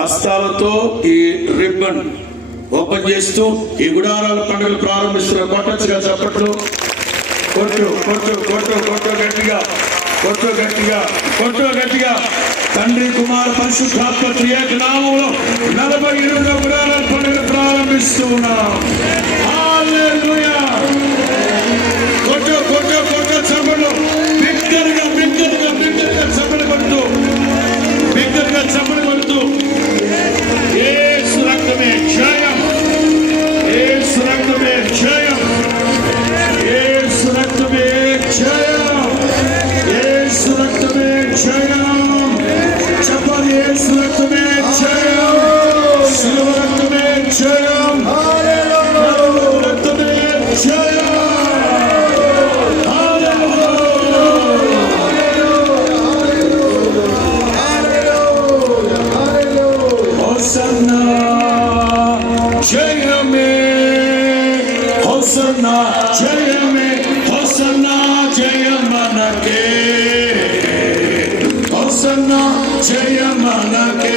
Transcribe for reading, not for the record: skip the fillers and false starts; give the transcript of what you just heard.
హస్తాలతో ఈ ribbon open చేస్తూ ఈ గుడారాల పండుగలు ప్రారంభిస్తున్న కొట్టచ్చుగా చప్పట్లు. కొట్టు కొట్టు కొట్టు కొట్టు గట్టిగా, కొట్టు గట్టిగా, కొట్టు గట్టిగా. తండ్రి కుమార పరిశుద్ధాత్మ త్రియేక నామములో 42వ గుడారాల పండుగ ప్రారంభిస్తూ ఉన్నాం. హల్లెలూయా. కొట్టు కొట్టు కొట్టు చప్పట్లు. బిగ్గరగా బిగ్గరగా బిగ్గరగా చప్పట్లు కొడుతూ, బిగ్గరగా చప్పట్లు కొడుతూ. యేసు రక్తమే జయం, యేసు రక్తమే జయం, యేసు రక్తమే జయం, యేసు రక్తమే జయం. చెప్పాలి, యేసు రక్తమే జయం, శిలువ రక్తమే జయం, రక్తమే జయం. హోసన్నా జయమే, హోసన్నా జయమనకే, హోసన్నా జయమనకే.